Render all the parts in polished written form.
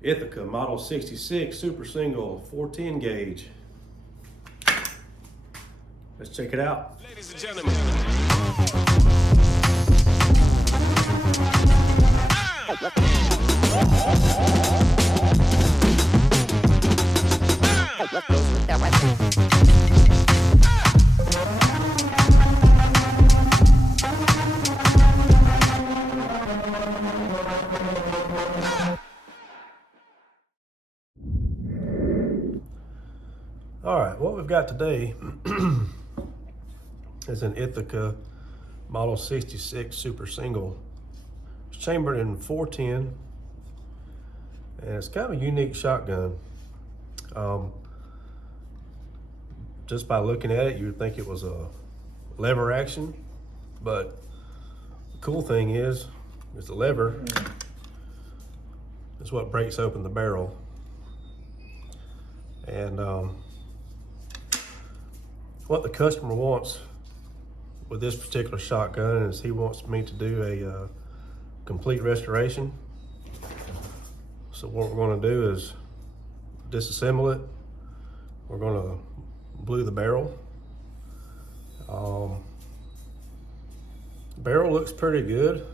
Ithaca Model 66 Super Single 410 gauge. Let's check it out. Ladies and gentlemen. All right, what we've got today is an Ithaca Model 66 Super Single. It's chambered in 410, and it's kind of a unique shotgun. Just by looking at it, you would think it was a lever action, but the cool thing is the lever is what breaks open the barrel. And what the customer wants with this particular shotgun is he wants me to do a complete restoration. So what we're going to do is disassemble it. We're going to blue the barrel. Barrel looks pretty good.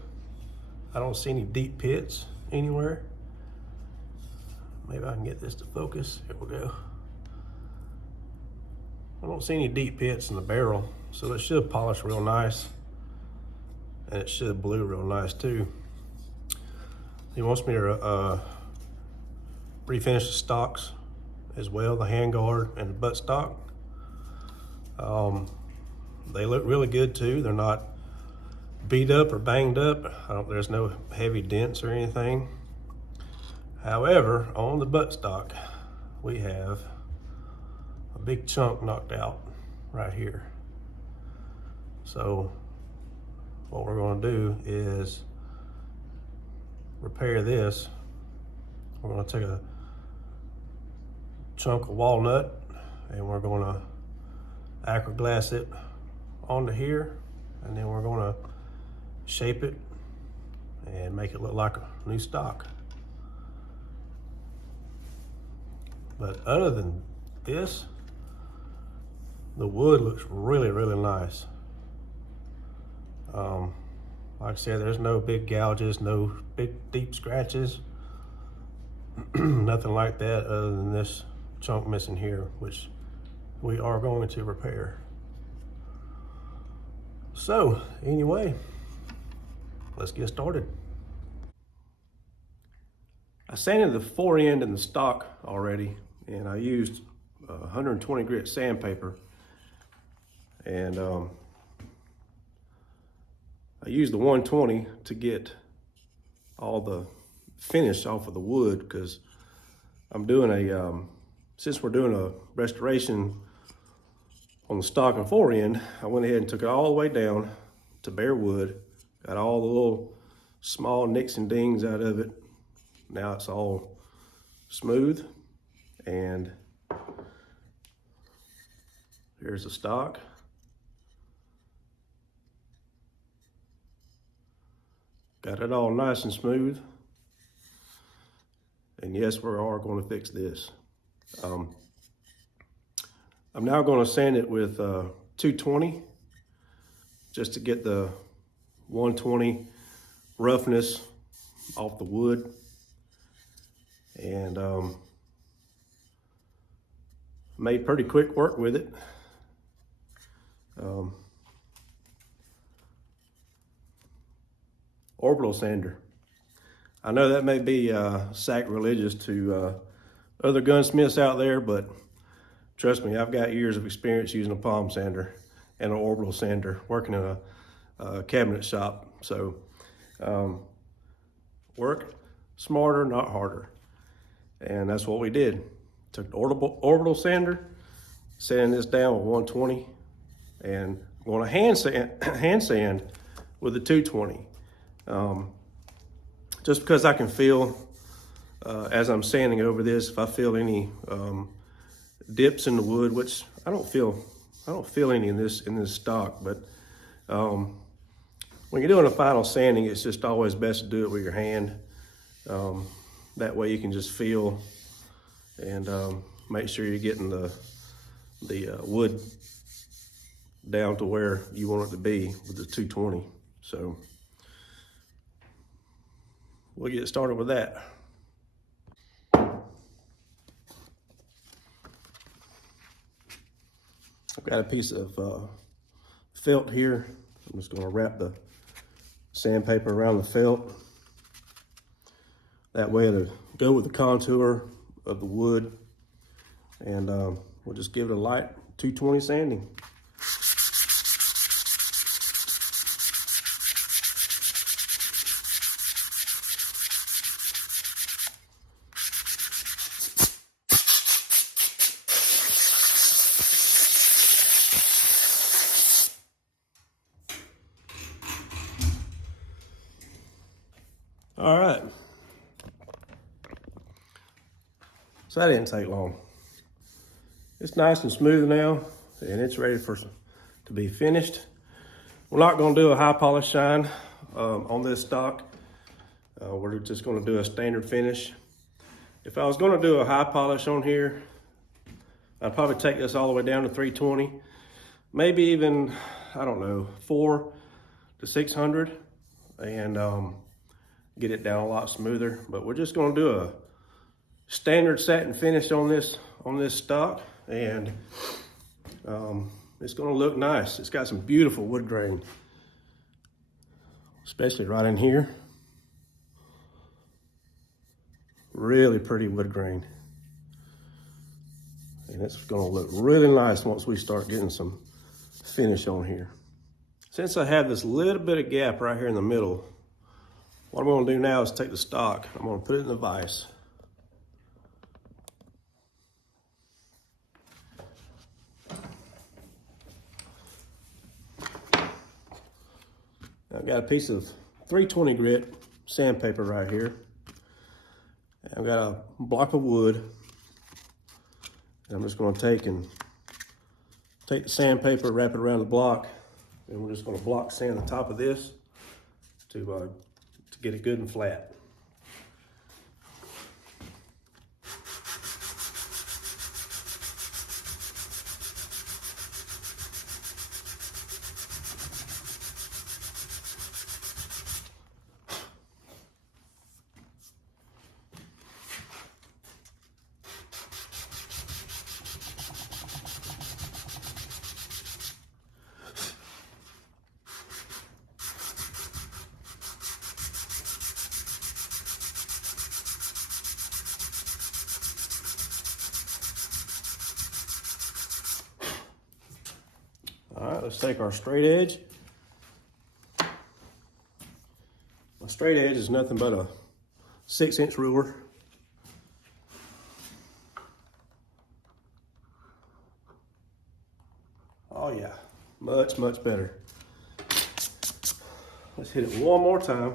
I don't see any deep pits anywhere. Maybe I can get this to focus. Here we go. I don't see any deep pits in the barrel, so it should polish real nice, and it should blue real nice too. He wants me to refinish the stocks as well, the handguard and the buttstock. They look really good too. They're not beat up or banged up. There's no heavy dents or anything. However, on the buttstock, we have a big chunk knocked out right here. So what we're going to do is repair this. We're going to take a chunk of walnut and we're going to acroglass it onto here, and then we're going to shape it and make it look like a new stock. But other than this, the wood looks really, really nice. Like I said, there's no big gouges, no big deep scratches, nothing like that other than this chunk missing here, which we are going to repair. So anyway, let's get started. I sanded the fore end and the stock already, and I used 120 grit sandpaper, and I used the 120 to get all the finish off of the wood, because I'm doing since we're doing a restoration on the stock and fore end, I went ahead and took it all the way down to bare wood, got all the little small nicks and dings out of it. Now it's all smooth, and here's the stock. Got it all nice and smooth. And yes, we are going to fix this. I'm now going to sand it with 220 just to get the 120 roughness off the wood. And made pretty quick work with it. Orbital sander. I know that may be sacrilegious to other gunsmiths out there, but trust me, I've got years of experience using a palm sander and an orbital sander, working in a cabinet shop. So work smarter, not harder. And that's what we did. Took the orbital sander, sanding this down with 120, and I'm going to hand sand with the 220. Just because I can feel as I'm sanding over this, if I feel any dips in the wood, which I don't feel any in this stock, but when you're doing a final sanding, it's just always best to do it with your hand. That way you can just feel and make sure you're getting the wood down to where you want it to be with the 220. So we'll get started with that. I've got a piece of felt here. I'm just gonna wrap the sandpaper around the felt. That way it'll go with the contour of the wood. And we'll just give it a light 220 sanding. All right. So that didn't take long. It's nice and smooth now, and it's ready to be finished. We're not gonna do a high polish shine on this stock. We're just gonna do a standard finish. If I was gonna do a high polish on here, I'd probably take this all the way down to 320. Maybe even, I don't know, 400 to 600, and get it down a lot smoother. But we're just gonna do a standard satin finish on this stock, and it's gonna look nice. It's got some beautiful wood grain, especially right in here. Really pretty wood grain. And it's gonna look really nice once we start getting some finish on here. Since I have this little bit of gap right here in the middle, what I'm gonna do now is take the stock, I'm gonna put it in the vise. I've got a piece of 320 grit sandpaper right here. I've got a block of wood. And I'm just gonna take the sandpaper, wrap it around the block, and we're just gonna block sand the top of this to get it good and flat. All right, let's take our straight edge. My straight edge is nothing but a 6-inch ruler. Oh yeah, much, much better. Let's hit it one more time.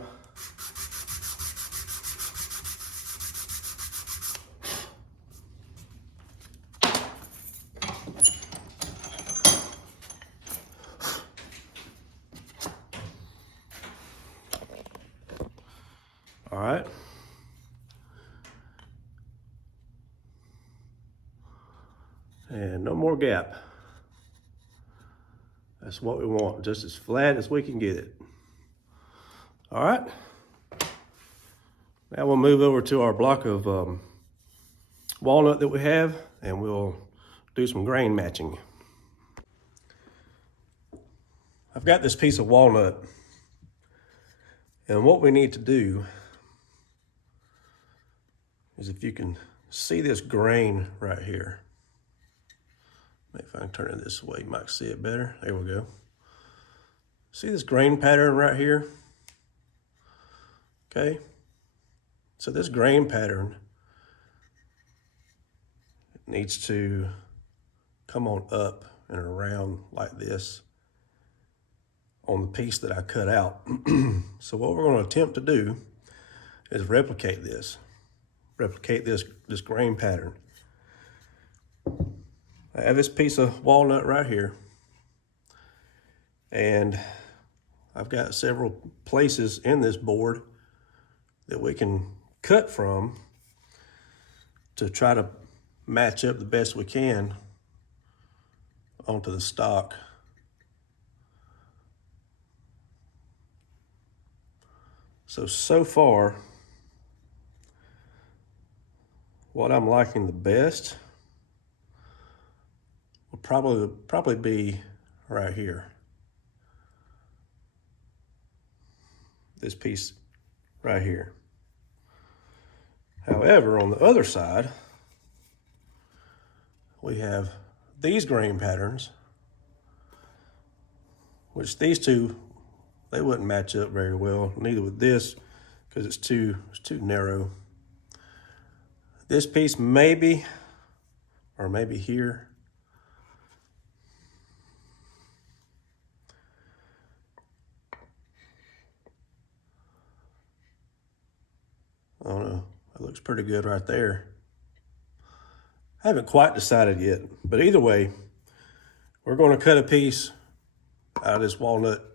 All right. And no more gap. That's what we want, just as flat as we can get it. All right. Now we'll move over to our block of walnut that we have, and we'll do some grain matching. I've got this piece of walnut, and what we need to do is, if you can see this grain right here. Maybe if I can turn it this way, you might see it better. There we go. See this grain pattern right here? Okay. So this grain pattern needs to come on up and around like this on the piece that I cut out. So what we're going to attempt to do is replicate this grain pattern. I have this piece of walnut right here, and I've got several places in this board that we can cut from to try to match up the best we can onto the stock. So far, what I'm liking the best will probably be right here. This piece right here. However, on the other side, we have these grain patterns, which these two, they wouldn't match up very well, neither with this, because it's too narrow. This piece maybe, or maybe here. I don't know, that looks pretty good right there. I haven't quite decided yet, but either way, we're going to cut a piece out of this walnut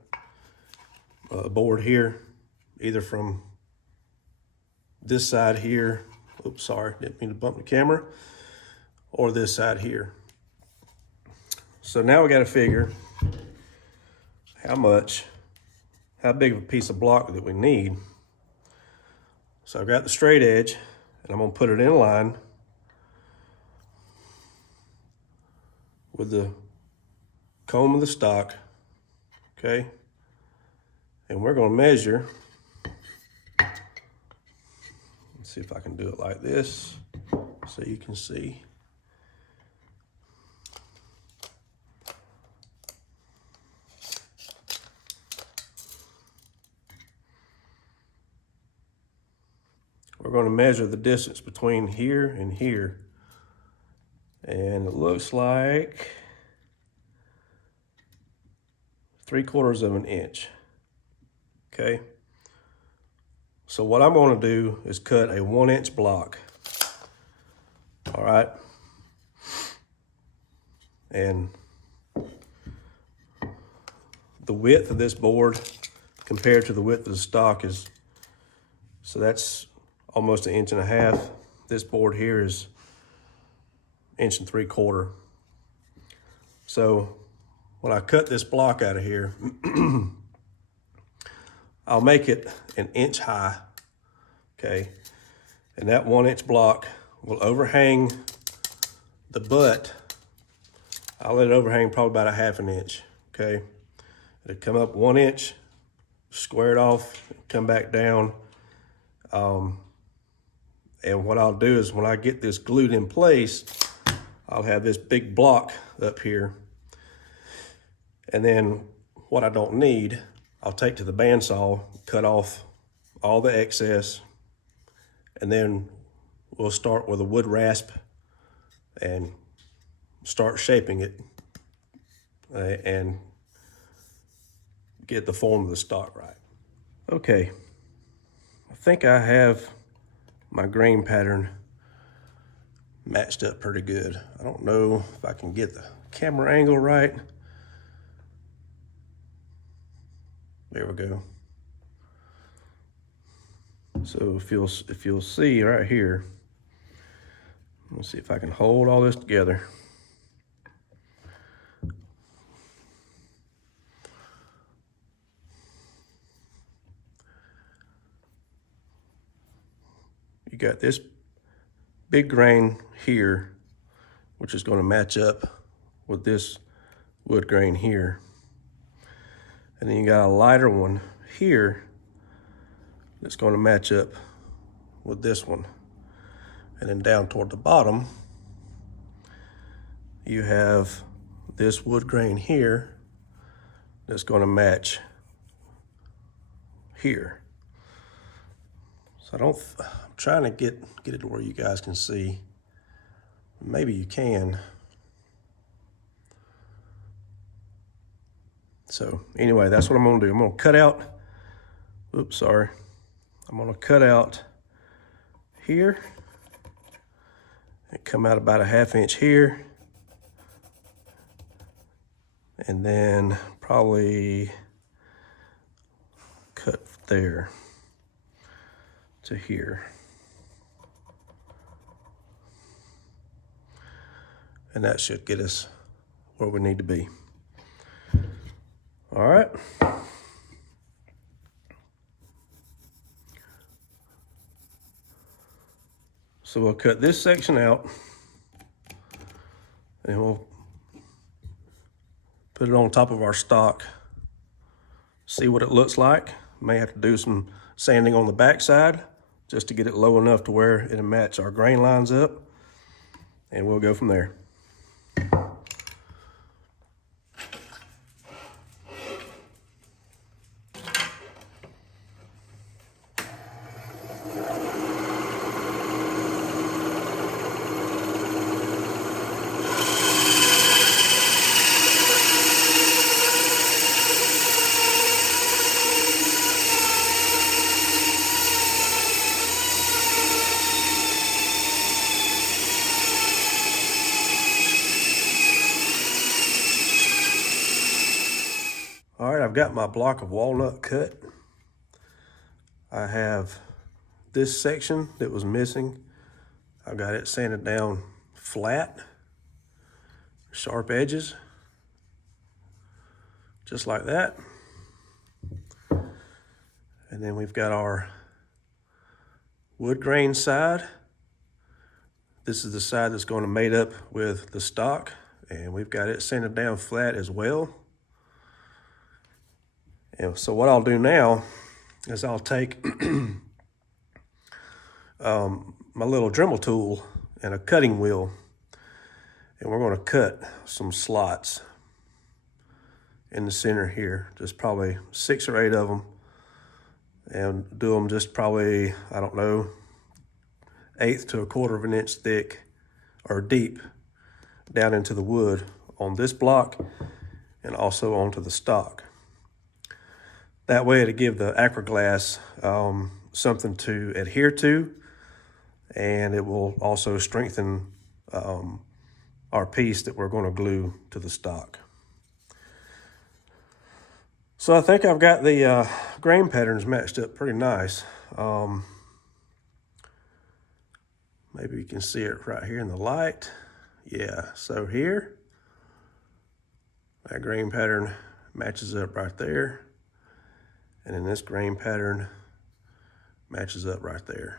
board here, either from this side here, oops, sorry, didn't mean to bump the camera, or this side here. So now we got to figure how big of a piece of block that we need. So I've got the straight edge, and I'm going to put it in line with the comb of the stock, okay? And we're going to measure. Let's see if I can do it like this so you can see. We're going to measure the distance between here and here. And it looks like 3/4 of an inch. Okay. So what I'm going to do is cut a 1-inch block. All right. And the width of this board compared to the width of the stock is, so that's almost 1.5 inches. This board here is 1.75 inches. So when I cut this block out of here, I'll make it 1 inch high, okay? And that 1-inch block will overhang the butt. I'll let it overhang probably about 1/2 inch, okay? It'll come up 1 inch, square it off, come back down. And what I'll do is when I get this glued in place, I'll have this big block up here. And then what I don't need, I'll take to the bandsaw, cut off all the excess, and then we'll start with a wood rasp and start shaping it and get the form of the stock right. Okay, I think I have my grain pattern matched up pretty good. I don't know if I can get the camera angle right. There we go. So if you'll see right here, let's see if I can hold all this together. You got this big grain here, which is going to match up with this wood grain here. And then you got a lighter one here that's going to match up with this one. And then down toward the bottom, you have this wood grain here that's going to match here. So I'm trying to get it to where you guys can see. Maybe you can. So anyway, that's what I'm gonna do. I'm gonna cut out, oops, sorry. I'm gonna cut out here and come out about 1/2 inch here. And then probably cut there to here. and that should get us where we need to be. All right. So we'll cut this section out and we'll put it on top of our stock, see what it looks like. May have to do some sanding on the back side just to get it low enough to where it'll match our grain lines up, and we'll go from there. All right, I've got my block of walnut cut. I have this section that was missing. I've got it sanded down flat, sharp edges, just like that. And then we've got our wood grain side. This is the side that's going to mate up with the stock, and we've got it sanded down flat as well. And so what I'll do now is I'll take my little Dremel tool and a cutting wheel, and we're going to cut some slots in the center here, just probably 6 or 8 of them, and do them just probably, I don't know, 1/8 to 1/4 of an inch thick or deep down into the wood on this block and also onto the stock. That way it'll give the acroglass something to adhere to, and it will also strengthen our piece that we're going to glue to the stock. So I think I've got the grain patterns matched up pretty nice. Maybe you can see it right here in the light. Yeah, so here, that grain pattern matches up right there. And then this grain pattern matches up right there.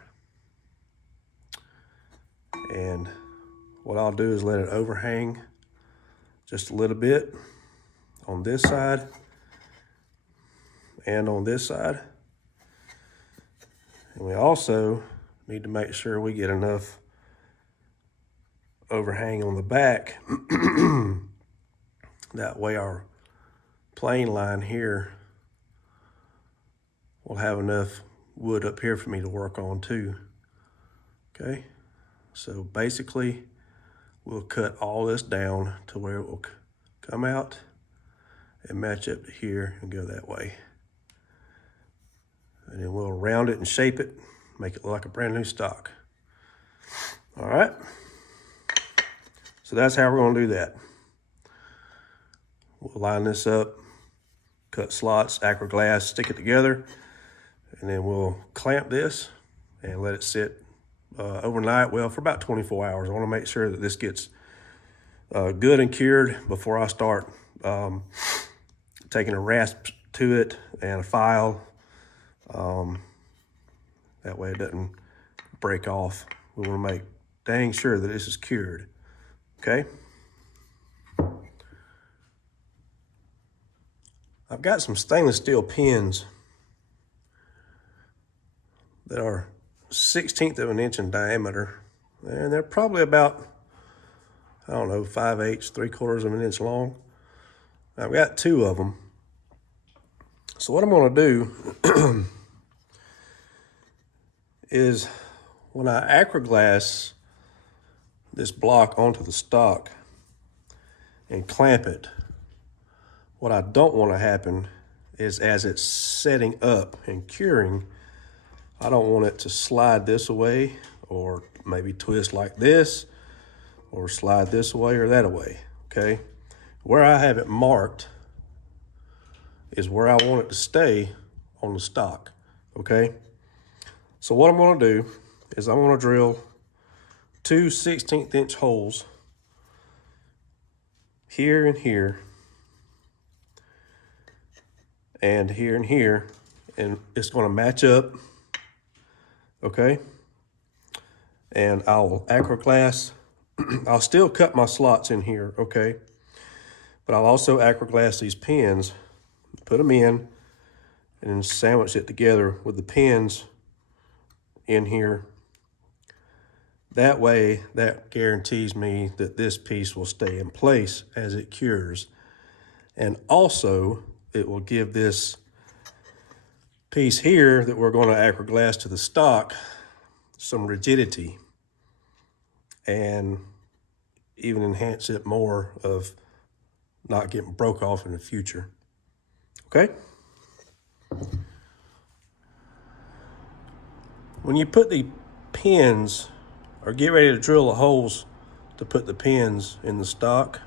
And what I'll do is let it overhang just a little bit on this side and on this side. And we also need to make sure we get enough overhang on the back. That way our plane line here will have enough wood up here for me to work on too. Okay, so basically we'll cut all this down to where it will come out and match up to here and go that way. And then we'll round it and shape it, make it look like a brand new stock. All right, so that's how we're gonna do that. We'll line this up, cut slots, acroglass, stick it together, and then we'll clamp this and let it sit overnight, well, for about 24 hours. I want to make sure that this gets good and cured before I start taking a rasp to it and a file. That way it doesn't break off. We want to make dang sure that this is cured. Okay. I've got some stainless steel pins that are 1/16 of an inch in diameter, and they're probably about, I don't know, 5/8, 3/4 of an inch long. I've got 2 of them. So what I'm going to do is when I acroglass this block onto the stock and clamp it, what I don't want to happen is as it's setting up and curing, I don't want it to slide this away or maybe twist like this or slide this away or that away, okay? Where I have it marked is where I want it to stay on the stock, okay? So what I'm gonna do is I'm gonna drill 2 16th inch holes here and here, and here and here, and it's going to match up, okay? And I'll acroglass. I'll still cut my slots in here, okay? But I'll also acroglass these pins, put them in, and then sandwich it together with the pins in here. That way, that guarantees me that this piece will stay in place as it cures. And also, it will give this piece here that we're going to acroglass to the stock some rigidity and even enhance it more of not getting broke off in the future. Okay? When you put the pins, or get ready to drill the holes to put the pins in the stock,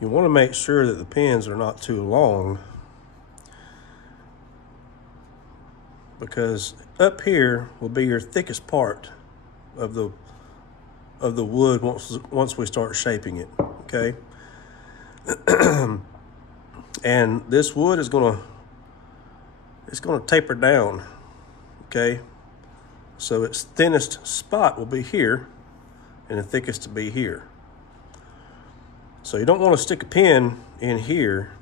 you want to make sure that the pins are not too long, because up here will be your thickest part of the wood once we start shaping it, okay? And this wood is gonna taper down, okay? So its thinnest spot will be here, and the thickest to be here. So you don't want to stick a pin in here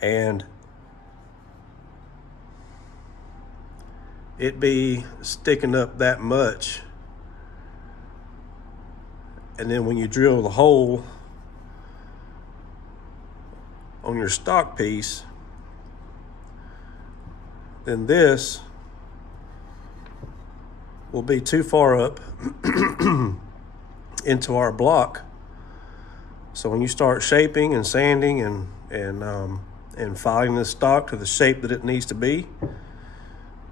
and it be sticking up that much, and then when you drill the hole on your stock piece, then this will be too far up into our block. So when you start shaping and sanding and filing this stock to the shape that it needs to be,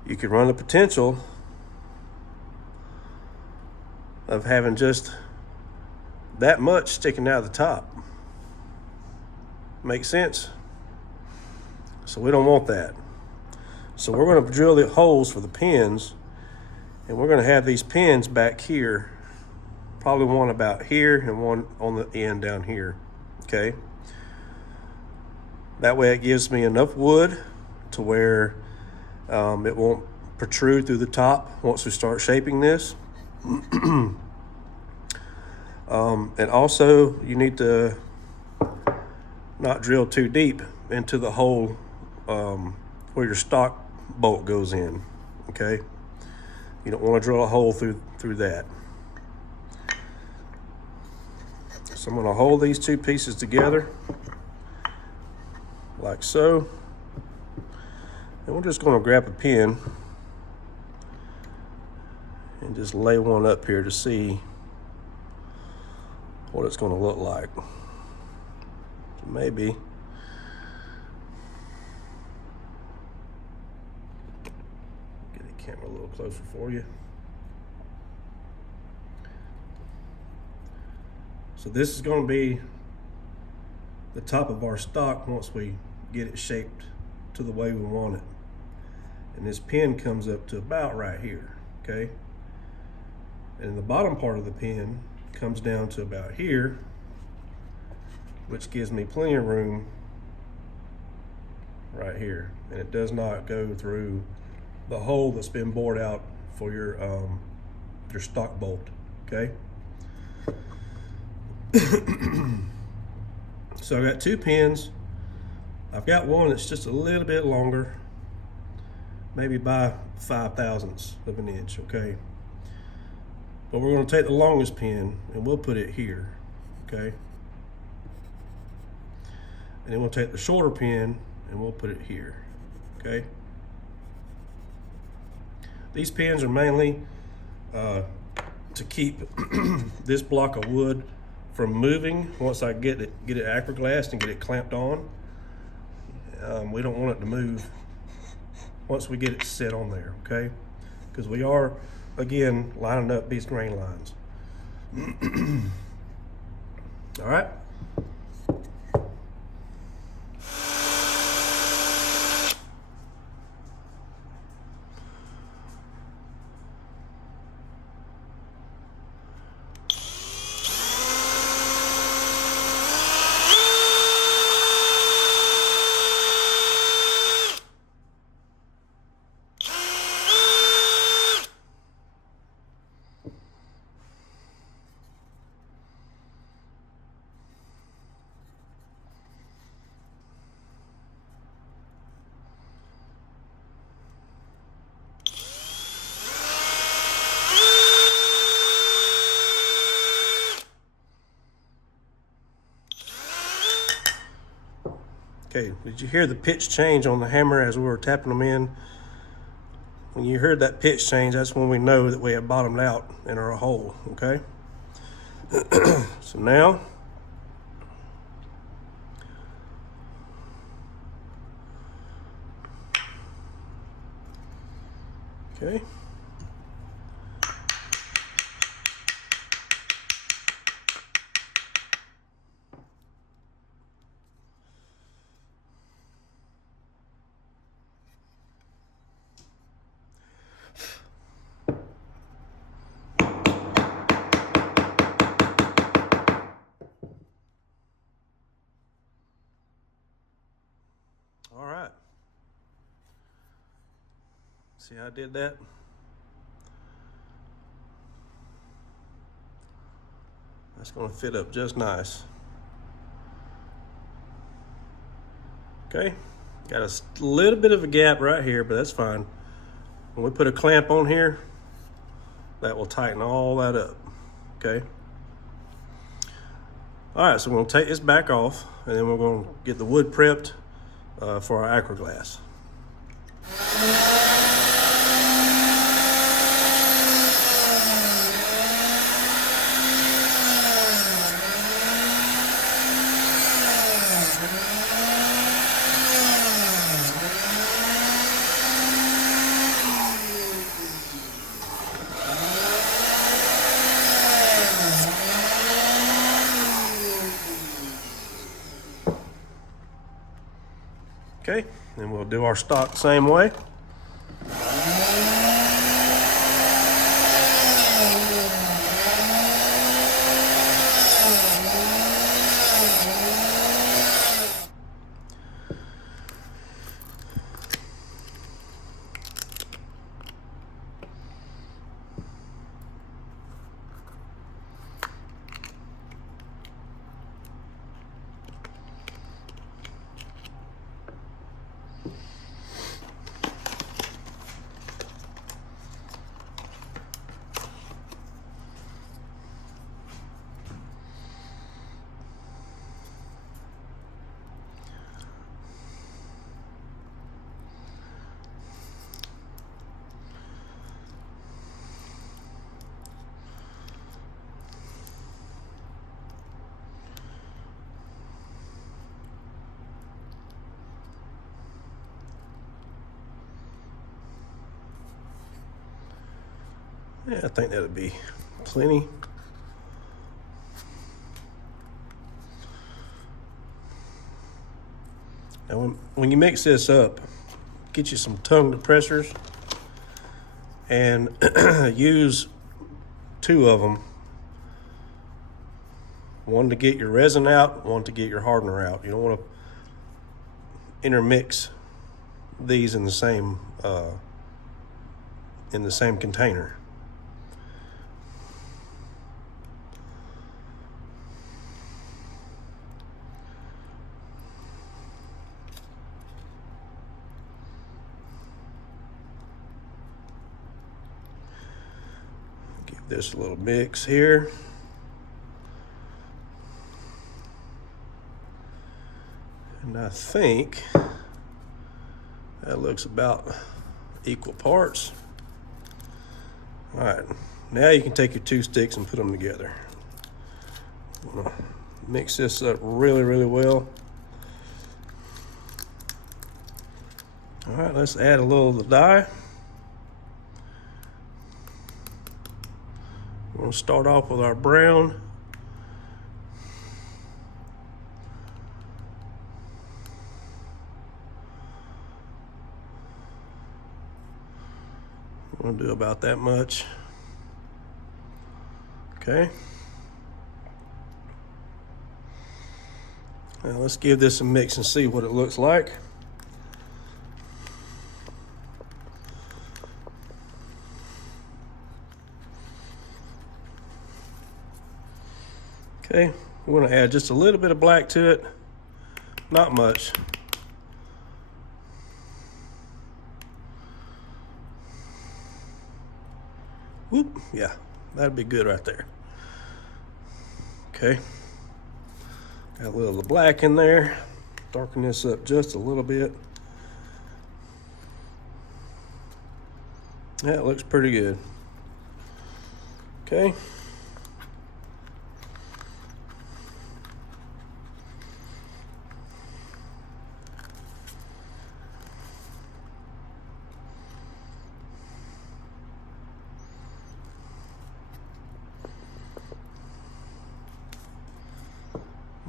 you could run the potential of having just that much sticking out of the top. Make sense? So we don't want that. So we're going to drill the holes for the pins, and we're going to have these pins back here, probably one about here and one on the end down here, okay? That way it gives me enough wood to where it won't protrude through the top once we start shaping this. And also, you need to not drill too deep into the hole where your stock bolt goes in, okay? You don't want to drill a hole through that. So I'm going to hold these two pieces together like so. And we're just going to grab a pin and just lay one up here to see what it's going to look like. So maybe get the camera a little closer for you. So this is going to be the top of our stock once we get it shaped to the way we want it. And this pin comes up to about right here, okay? And the bottom part of the pin comes down to about here, which gives me plenty of room right here. And it does not go through the hole that's been bored out for your stock bolt, okay? So I got two pins. I've got one that's just a little bit longer, maybe by 5/1000ths of an inch, okay? But we're going to take the longest pin and we'll put it here, okay? And then we'll take the shorter pin and we'll put it here, okay? These pins are mainly to keep this block of wood from moving once I get it acroglassed and get it clamped on. We don't want it to move once we get it set on there, okay? Because we are, again, lining up these grain lines. All right. Okay, did you hear the pitch change on the hammer as we were tapping them in? When you heard that pitch change, that's when we know that we have bottomed out in our hole, okay? So now, okay. All right. See how I did that? That's going to fit up just nice. Okay, got a little bit of a gap right here, but that's fine. When we put a clamp on here, that will tighten all that up, okay? All right, so we're gonna take this back off, and then we're gonna get the wood prepped for our acroglass. Okay, then we'll do our stock the same way. Yeah, I think that'll be plenty. Now when you mix this up, get you some tongue depressors and use 2 of them. One to get your resin out, one to get your hardener out. You don't want to intermix these in the same container. Give this a little mix here. And I think that looks about equal parts. All right, now you can take your 2 sticks and put them together. I'm gonna mix this up really, really well. All right, let's add a little of the dye. We're gonna start off with our brown. We're gonna do about that much. Okay. Now let's give this a mix and see what it looks like. Okay, we're gonna add just a little bit of black to it, not much. Whoop, yeah, that'd be good right there. Okay, got a little of the black in there. Darken this up just a little bit. That looks pretty good. Okay.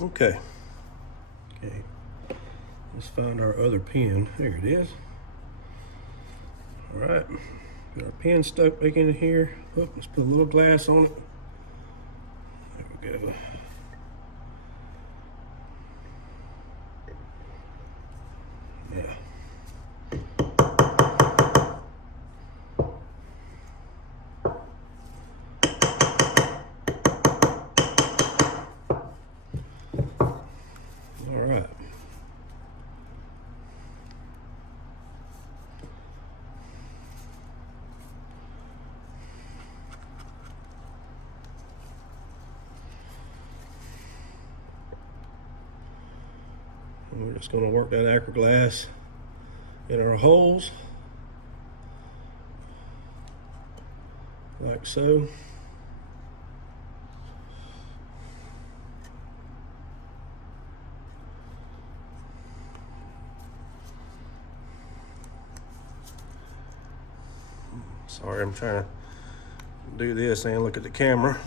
Okay. Let's find our other pin. There it is. All right. Got our pin stuck back in here. Oh, let's put a little glass on it. There we go. Yeah. All right. We're just going to work that acrylic glass in our holes, like so. Sorry, I'm trying to do this and look at the camera.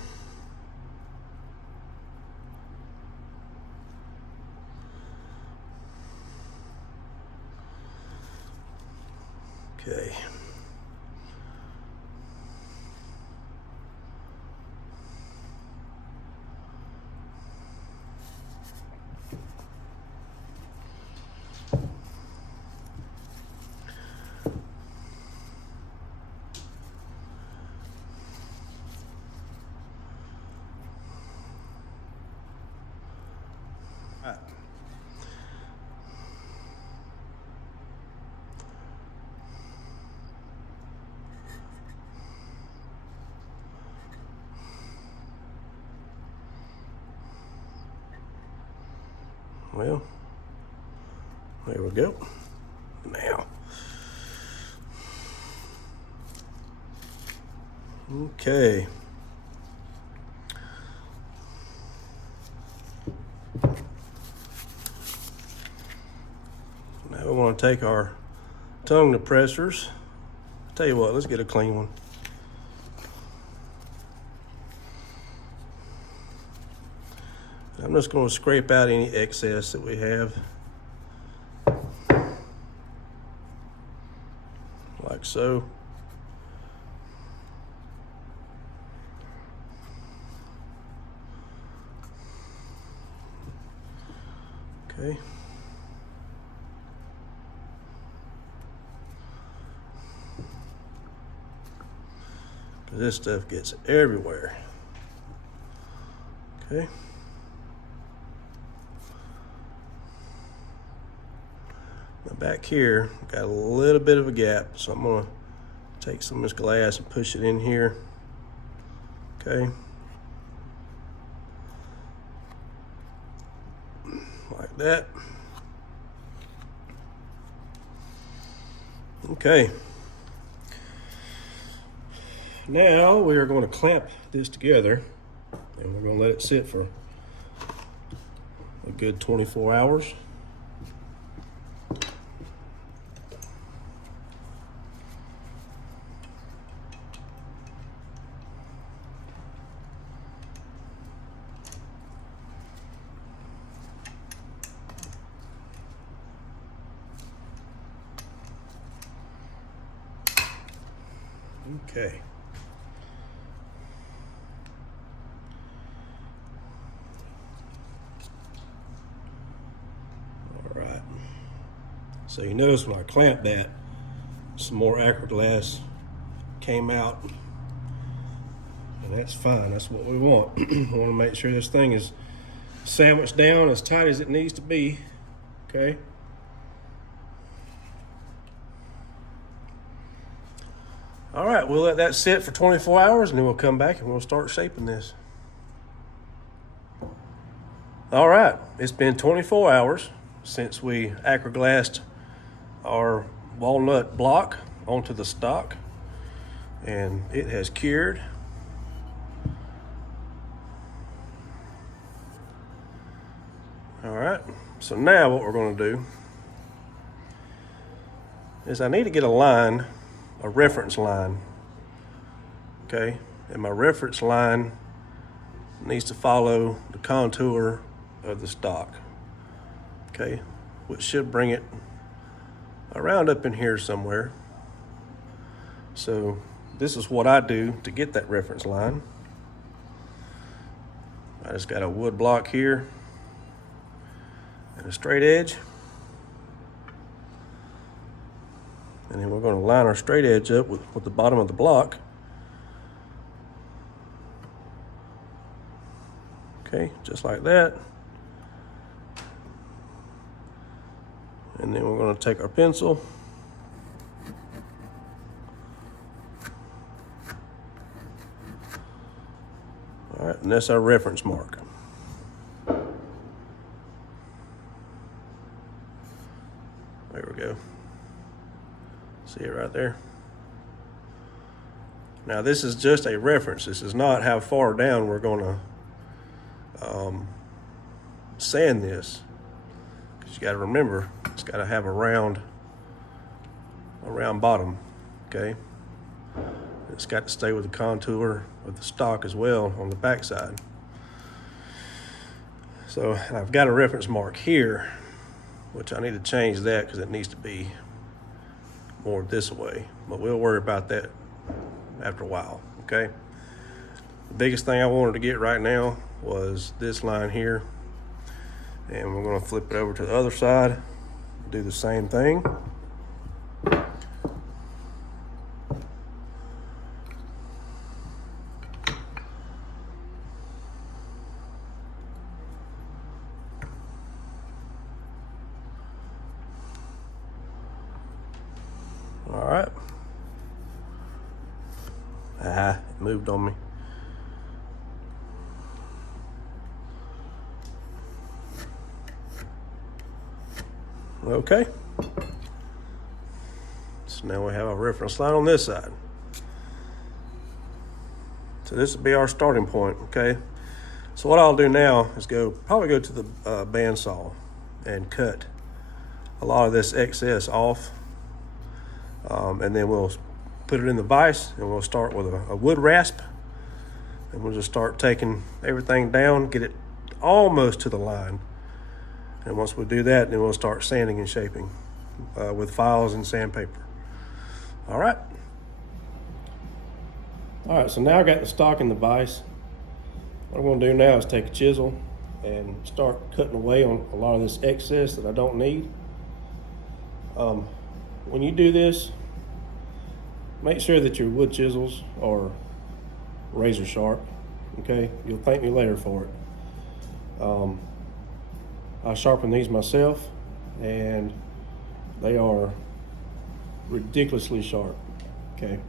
Okay. All right. Well, there we go. Now, okay. Now we want to take our tongue depressors. Tell you what, let's get a clean one. I'm just going to scrape out any excess that we have, like so. Okay. Because this stuff gets everywhere. Okay. Now back here, got a little bit of a gap, so I'm gonna take some of this glass and push it in here. Okay. Like that. Okay. Now we are going to clamp this together and we're going to let it sit for a good 24 hours. Okay. All right. So you notice when I clamped that, some more acrylic glass came out, and that's fine. That's what we want. We want to make sure this thing is sandwiched down as tight as it needs to be. Okay. All right, we'll let that sit for 24 hours and then we'll come back and we'll start shaping this. All right, it's been 24 hours since we acroglassed our walnut block onto the stock, and it has cured. All right, so now what we're going to do is I need to get a line, a reference line, okay? And my reference line needs to follow the contour of the stock, okay? Which should bring it around up in here somewhere. So this is what I do to get that reference line. I just got a wood block here and a straight edge. And then we're going to line our straight edge up with the bottom of the block. Okay, just like that. And then we're going to take our pencil. All right, and that's our reference mark. There we go. See it right there? Now this is just a reference. This is not how far down we're going to sand this. Because you got to remember, it's got to have a round bottom, okay? It's got to stay with the contour of the stock as well on the back side. So I've got a reference mark here, which I need to change that because it needs to be more this way, but we'll worry about that after a while, okay? The biggest thing I wanted to get right now was this line here, and we're going to flip it over to the other side, do the same thing. All right. It moved on me. Okay. So now we have a reference line on this side. So this will be our starting point, okay? So what I'll do now is probably go to the bandsaw and cut a lot of this excess off. And then we'll put it in the vise, and we'll start with a wood rasp, and we'll just start taking everything down, get it almost to the line. And once we do that, then we'll start sanding and shaping with files and sandpaper. All right. All right, so now I got the stock in the vise. What I'm going to do now is take a chisel and start cutting away on a lot of this excess that I don't need. When you do this, make sure that your wood chisels are razor sharp, okay? You'll thank me later for it. I sharpen these myself, and they are ridiculously sharp, okay?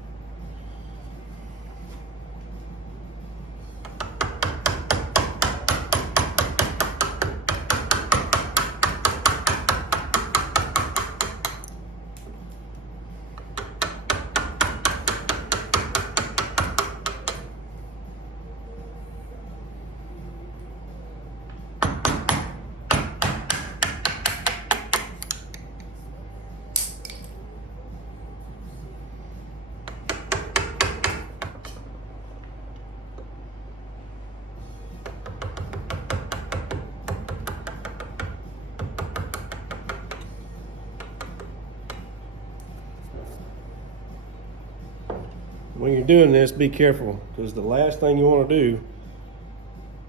When you're doing this, be careful, because the last thing you want to do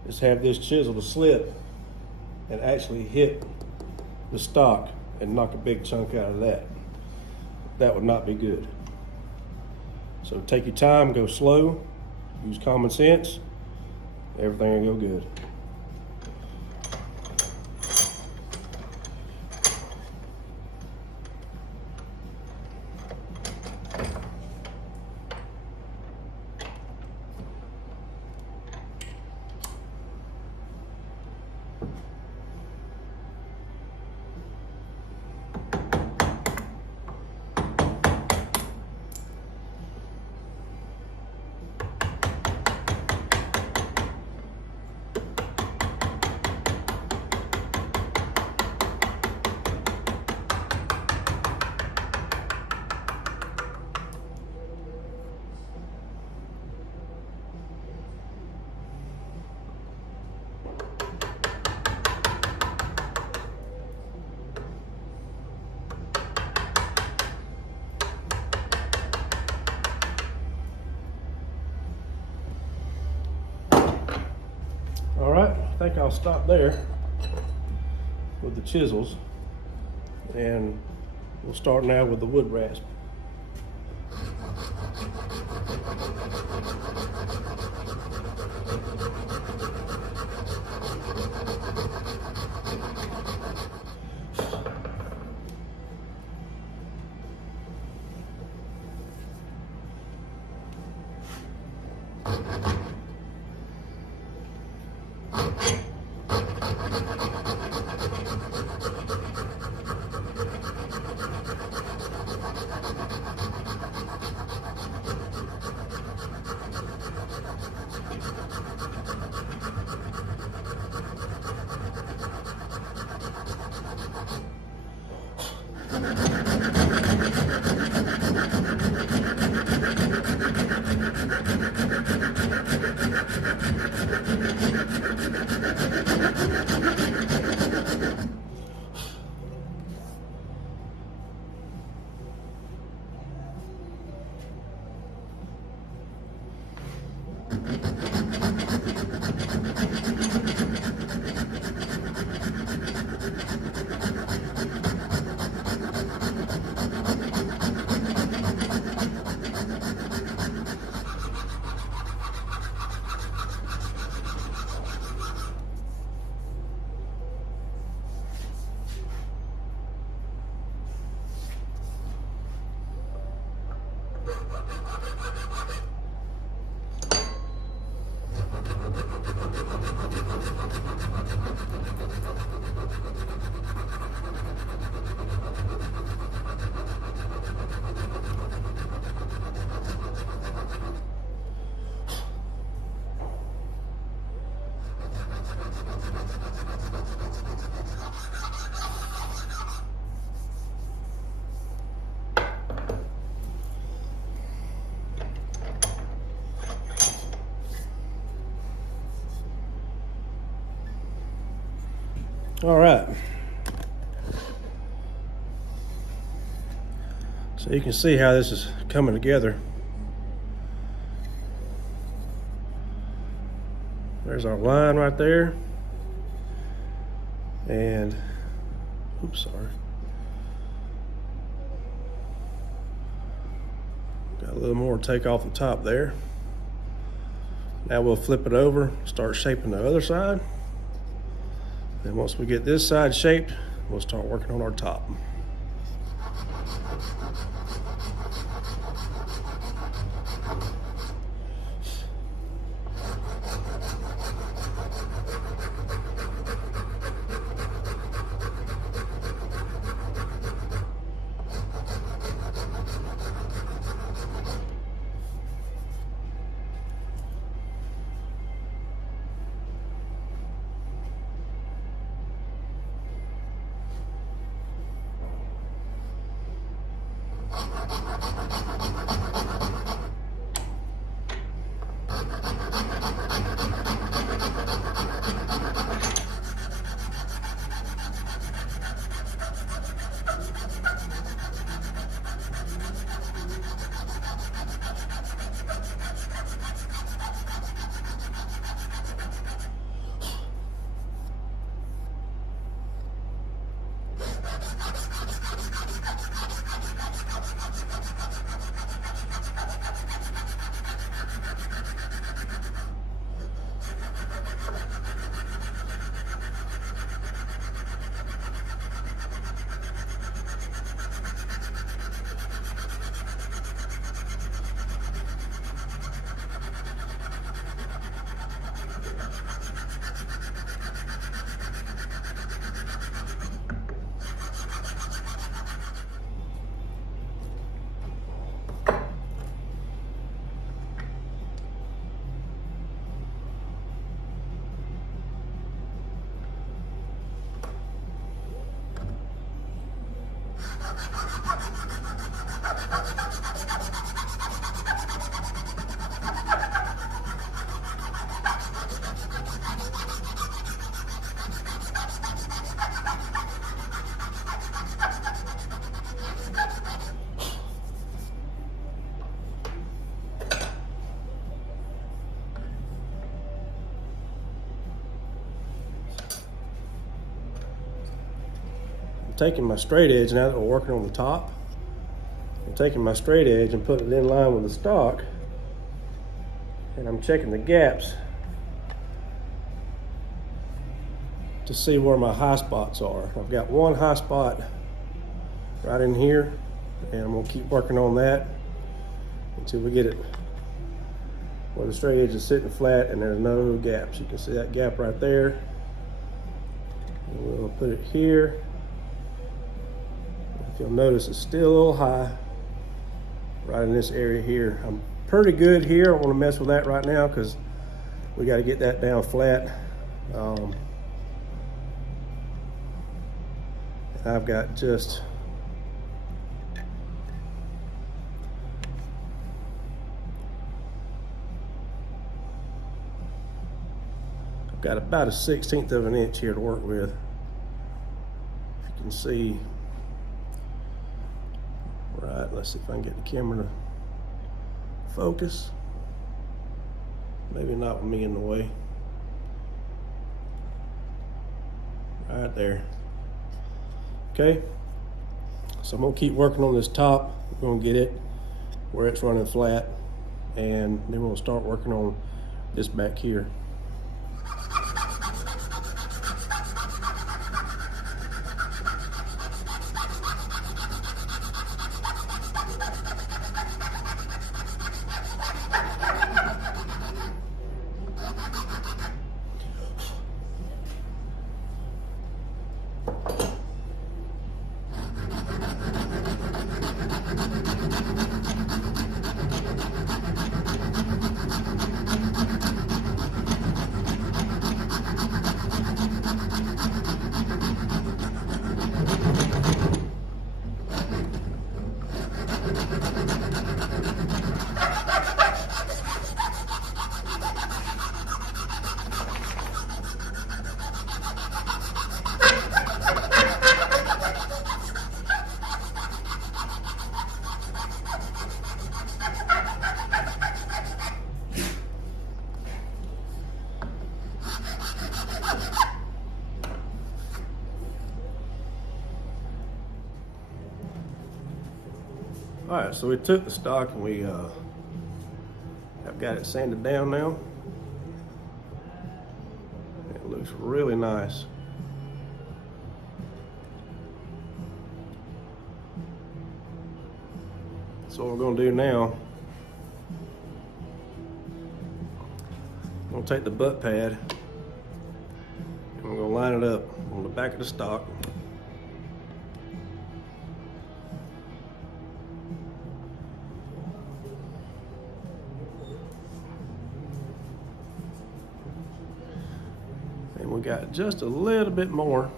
is have this chisel to slip and actually hit the stock and knock a big chunk out of that. That would not be good. So take your time, go slow, use common sense, everything will go good. think I'll stop there with the chisels, and we'll start now with the wood rasp. All right. So you can see how this is coming together. There's our line right there. And, oops, sorry. Got a little more to take off the top there. Now we'll flip it over, start shaping the other side. And once we get this side shaped, we'll start working on our top. taking my straight edge now that we're working on the top. I'm taking my straight edge and putting it in line with the stock, and I'm checking the gaps to see where my high spots are. I've got one high spot right in here, and I'm gonna keep working on that until we get it where the straight edge is sitting flat and there's no gaps. You can see that gap right there. And we'll put it here. If you'll notice, it's still a little high right in this area here. I'm pretty good here. I don't want to mess with that right now because we got to get that down flat. I've got just about a 1/16 of an inch here to work with. If you can see, right, let's see if I can get the camera to focus. Maybe not with me in the way. Right there. Okay, so I'm gonna keep working on this top. We're gonna get it where it's running flat, and then we'll start working on this back here. All right, so we took the stock and we have got it sanded down now. It looks really nice. So what we're gonna do now, I'm gonna take the butt pad and we're gonna line it up on the back of the stock. And we got just a little bit more.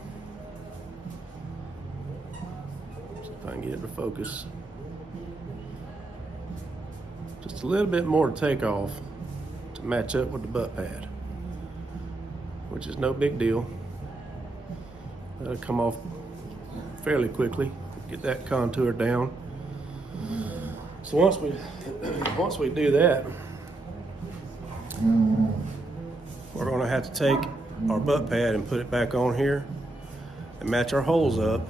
See if I can get it to focus. Just a little bit more to take off to match up with the butt pad, which is no big deal. That'll come off fairly quickly. Get that contour down. So once we do that, we're going to have to take our butt pad and put it back on here and match our holes up.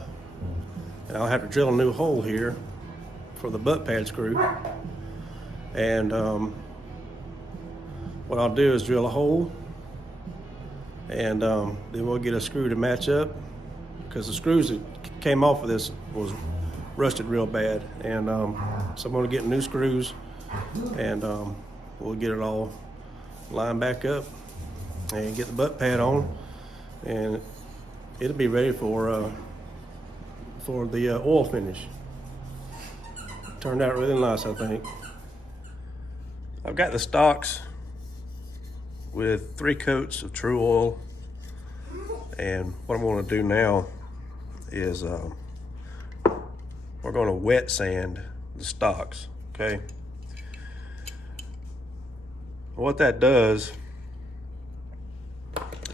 And I'll have to drill a new hole here for the butt pad screw. And what I'll do is drill a hole, and then we'll get a screw to match up, because the screws that came off of this was rusted real bad. And so I'm going to get new screws, and we'll get it all lined back up and get the butt pad on, and it'll be ready for the oil finish. Turned out really nice, I think. I've got the stocks with 3 coats of True Oil, and what I'm going to do now is we're going to wet sand the stocks. Okay, what that does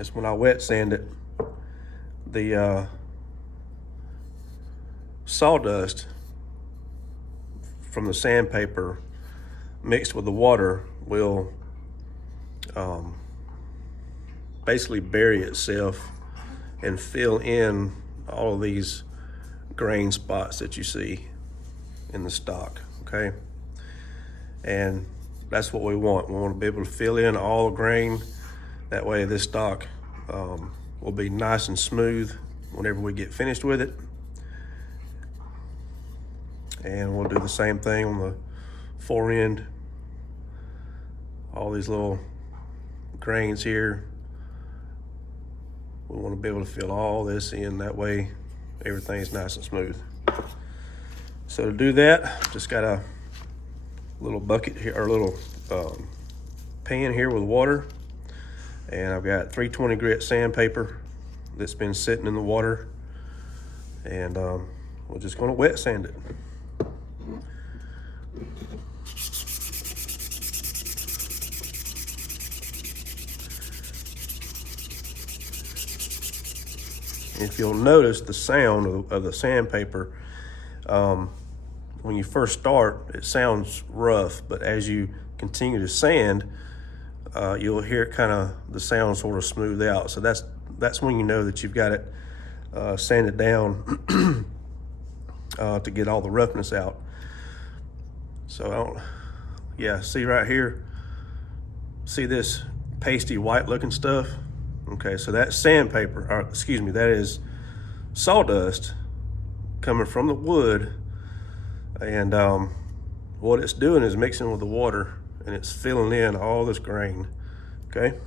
is when I wet sand it, the sawdust from the sandpaper mixed with the water will basically bury itself and fill in all of these grain spots that you see in the stock, okay? And that's what we want. We want to be able to fill in all the grain. That way this stock will be nice and smooth whenever we get finished with it. And we'll do the same thing on the fore end. All these little grains here, we want to be able to fill all this in. That way everything's nice and smooth. So to do that, just got a little bucket here, or a little pan here with water, and I've got 320 grit sandpaper that's been sitting in the water, and we're just going to wet sand it. If you'll notice the sound of the sandpaper, when you first start, it sounds rough, but as you continue to sand, you'll hear the sound sort of smooth out. So that's when you know that you've got it sanded down to get all the roughness out. So see right here, see this pasty white looking stuff? Okay, so that's sandpaper, or excuse me, that is sawdust coming from the wood, and what it's doing is mixing with the water, and it's filling in all this grain, okay?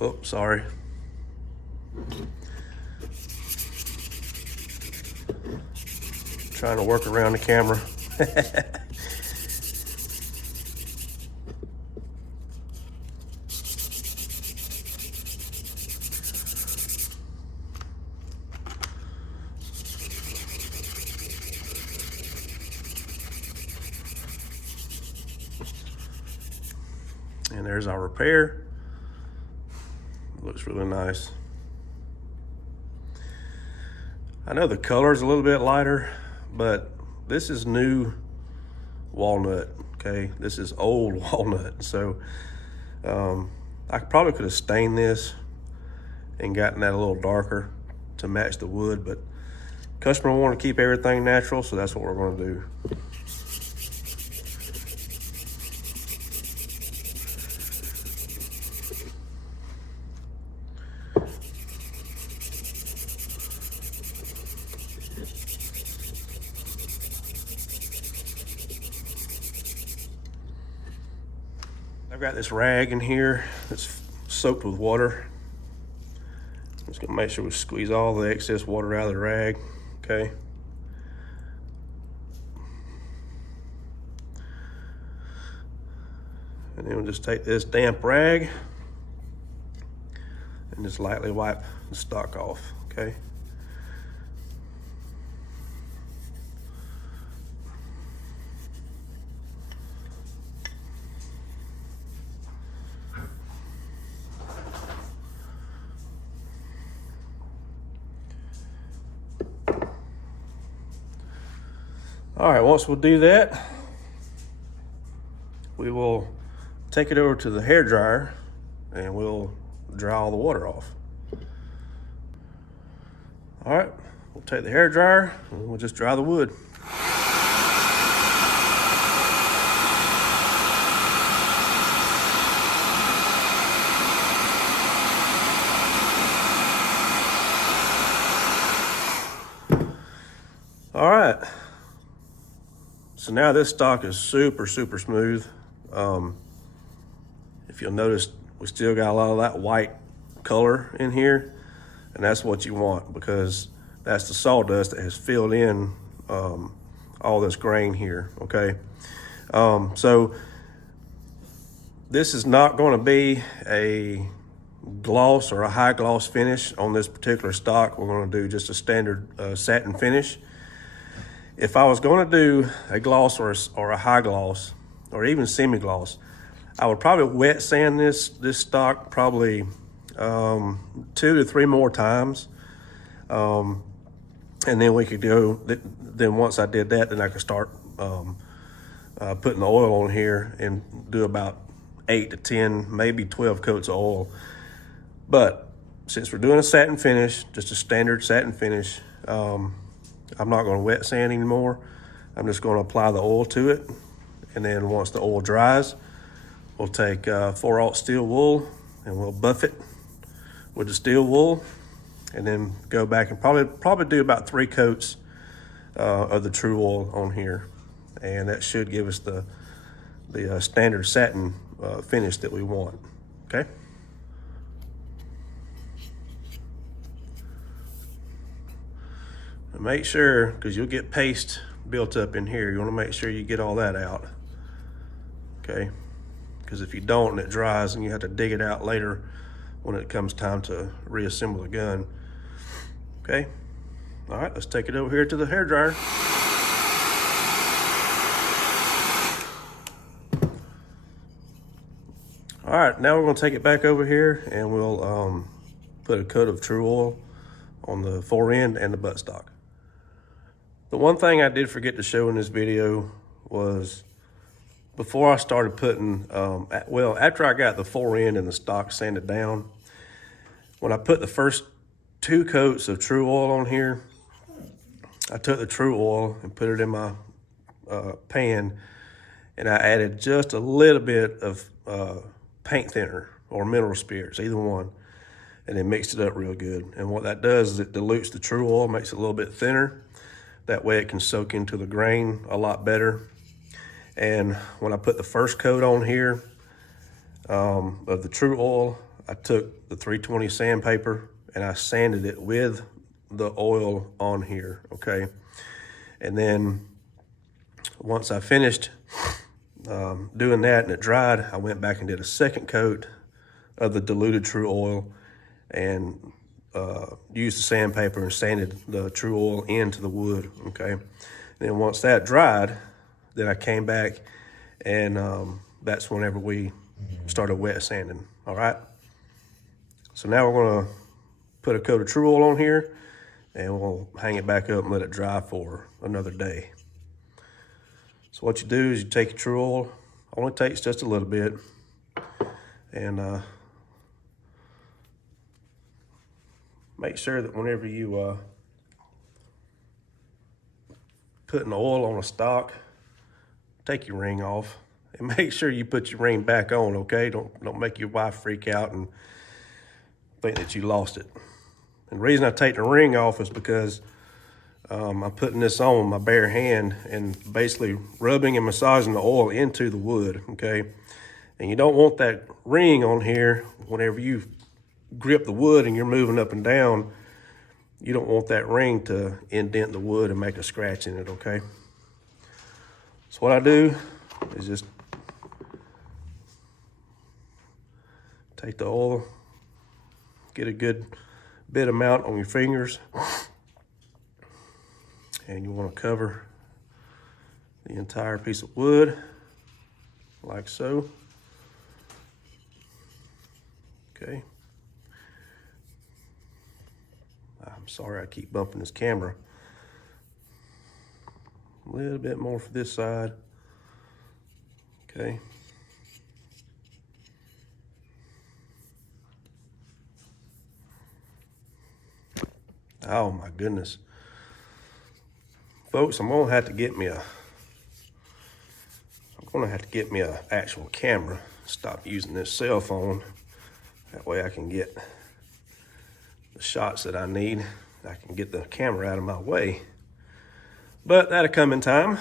Oops, sorry. Trying to work around the camera. And there's our repair. It looks really nice. I know the color is a little bit lighter, but this is new walnut, okay? This is old walnut. So I probably could have stained this and gotten that a little darker to match the wood, but customer want to keep everything natural, so that's what we're going to do. I've got this rag in here that's soaked with water. I'm just gonna make sure we squeeze all the excess water out of the rag, okay? And then we'll just take this damp rag and just lightly wipe the stock off, okay? All right, once we'll do that, we will take it over to the hair dryer and we'll dry all the water off. All right, we'll take the hair dryer and we'll just dry the wood. All right. So now this stock is super smooth. If you'll notice, we still got a lot of that white color in here, and that's what you want because that's the sawdust that has filled in all this grain here, okay? So this is not going to be a gloss or a high gloss finish on this particular stock. We're going to do just a standard satin finish. If I was going to do a gloss or a high gloss or even semi-gloss, I would probably wet sand this stock probably 2 to 3 more times. And then we could go, then once I did that, then I could start putting the oil on here and do about 8 to 10, maybe 12 coats of oil. But since we're doing a satin finish, just a standard satin finish, I'm not going to wet sand anymore. I'm just going to apply the oil to it. And then once the oil dries, we'll take 4/0 steel wool and we'll buff it with the steel wool, and then go back and probably do about 3 coats of the True Oil on here. And that should give us the standard satin finish that we want, okay? And make sure, because you'll get paste built up in here, you want to make sure you get all that out, okay? Because if you don't and it dries and you have to dig it out later when it comes time to reassemble the gun, okay? All right, let's take it over here to the hair dryer. All right, now we're gonna take it back over here and we'll put a coat of True Oil on the fore end and the buttstock. The one thing I did forget to show in this video was before I started putting, well, after I got the fore end and the stock sanded down, when I put the first 2 coats of True Oil on here, I took the True Oil and put it in my pan, and I added just a little bit of paint thinner or mineral spirits, either one, and then mixed it up real good. And what that does is it dilutes the True Oil, makes it a little bit thinner. That way it can soak into the grain a lot better. And when I put the first coat on here of the True Oil, I took the 320 sandpaper and I sanded it with the oil on here, okay? And then once I finished doing that and it dried, I went back and did a second coat of the diluted True Oil and used the sandpaper and sanded the True Oil into the wood, okay? And then once that dried, then I came back and that's whenever we started wet sanding, all right? So now we're gonna put a coat of True Oil on here and we'll hang it back up and let it dry for another day. So what you do is you take your True Oil, only takes just a little bit, and make sure that whenever you putting oil on a stock, take your ring off and make sure you put your ring back on, okay? Don't make your wife freak out and think that you lost it. And the reason I take the ring off is because I'm putting this on with my bare hand and basically rubbing and massaging the oil into the wood, okay? And you don't want that ring on here whenever you grip the wood and you're moving up and down. You don't want that ring to indent the wood and make a scratch in it, okay? So what I do is just take the oil, get a good bit amount on your fingers, and you want to cover the entire piece of wood like so, okay? I'm sorry I keep bumping this camera. A little bit more for this side, okay? Oh my goodness. Folks, I'm gonna have to get me a actual camera. Stop using this cell phone. That way I can get the shots that I need. I can get the camera out of my way. But that'll come in time.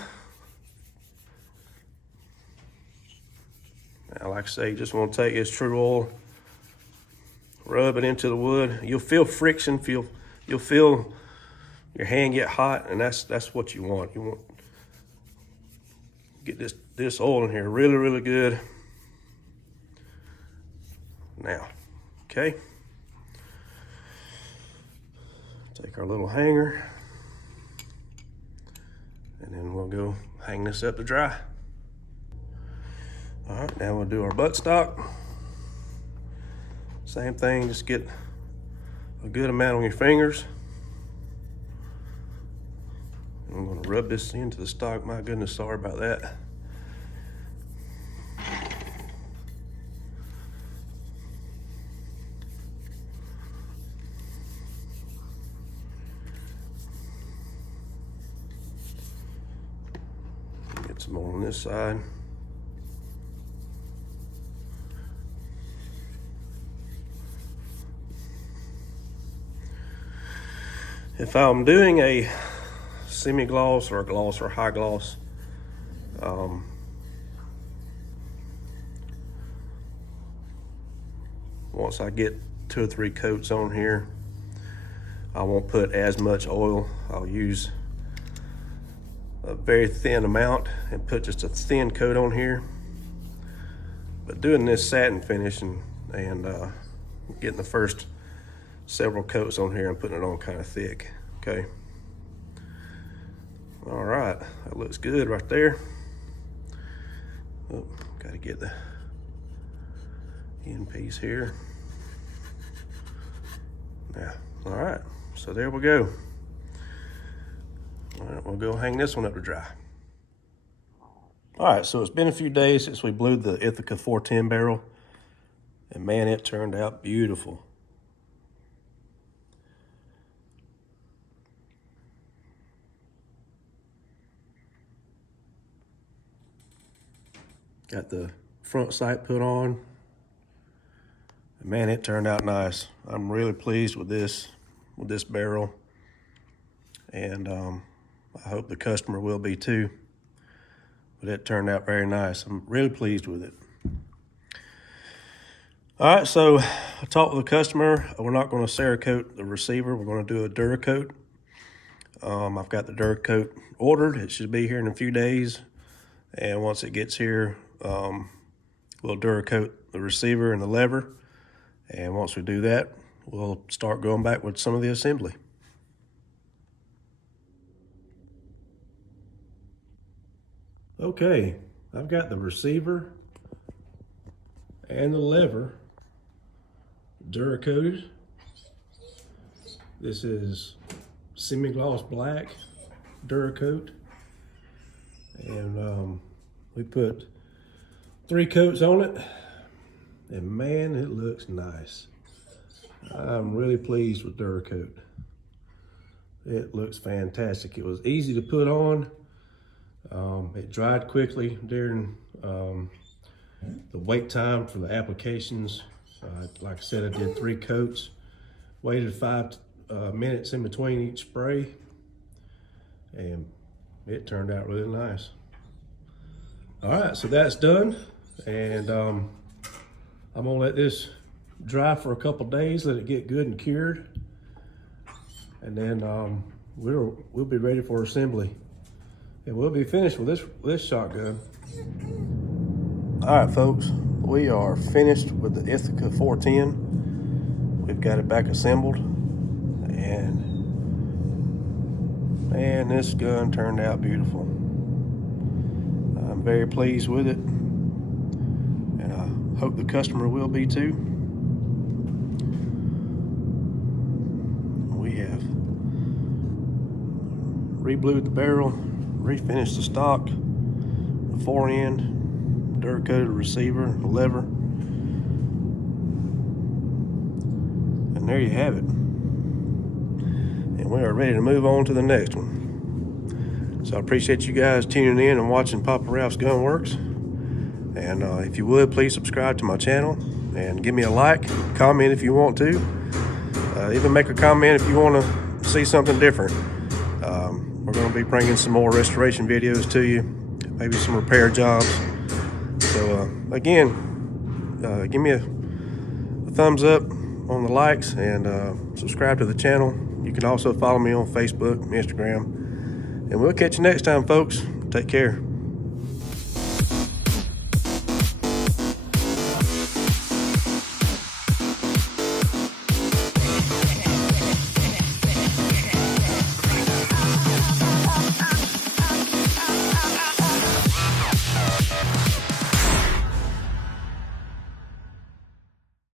Now, like I say, you just want to take this True Oil, rub it into the wood. You'll feel friction, you'll feel your hand get hot, and that's what you want. You want get this oil in here really, really good. Now, okay. Take our little hanger, and then we'll go hang this up to dry. All right, now we'll do our buttstock. Same thing, just get a good amount on your fingers. I'm gonna rub this into the stock. My goodness, sorry about that. some more on this side. If I'm doing a semi-gloss or a gloss or high gloss, once I get 2 or 3 coats on here, I won't put as much oil. I'll use a very thin amount and put just a thin coat on here. But doing this satin finish and getting the first several coats on here and putting it on kind of thick, okay? All right, that looks good right there. Oh, gotta get the end piece here. Yeah, all right, so there we go. All right, we'll go hang this one up to dry. All right, so it's been a few days since we blew the Ithaca 410 barrel, and man, it turned out beautiful. Got the front sight put on. Man, it turned out nice. I'm really pleased with this barrel, and I hope the customer will be too. But it turned out very nice. I'm really pleased with it. All right, so I talked with the customer. We're not going to Cerakote the receiver. We're going to do a Duracoat. I've got the Duracoat ordered. It should be here in a few days. And once it gets here, we'll Duracoat the receiver and the lever. And once we do that, we'll start going back with some of the assembly. Okay, I've got the receiver and the lever Duracoated. This is semi-gloss black Duracoat, and we put 3 coats on it, and man, it looks nice. I'm really pleased with Duracoat. It looks fantastic. It was easy to put on. It dried quickly during the wait time for the applications. Like I said, I did 3 coats, waited 5 minutes in between each spray, and it turned out really nice. All right, so that's done, and I'm gonna let this dry for a couple days, let it get good and cured, and then we'll be ready for assembly. And we'll be finished with this shotgun. All right, folks, we are finished with the Ithaca 410. We've got it back assembled, and man, this gun turned out beautiful. I'm very pleased with it, and I hope the customer will be too. We have reblued the barrel, refinished the stock, the fore-end, Duracoated receiver, the lever, and there you have it. And we are ready to move on to the next one. So I appreciate you guys tuning in and watching Papa Ralph's Gun Works. And if you would, please subscribe to my channel and give me a like, comment if you want to. Even make a comment if you want to see something different. We're going to be bringing some more restoration videos to you, maybe some repair jobs. So again, give me a thumbs up on the likes, and subscribe to the channel. You can also follow me on Facebook, Instagram, and we'll catch you next time, folks. Take care.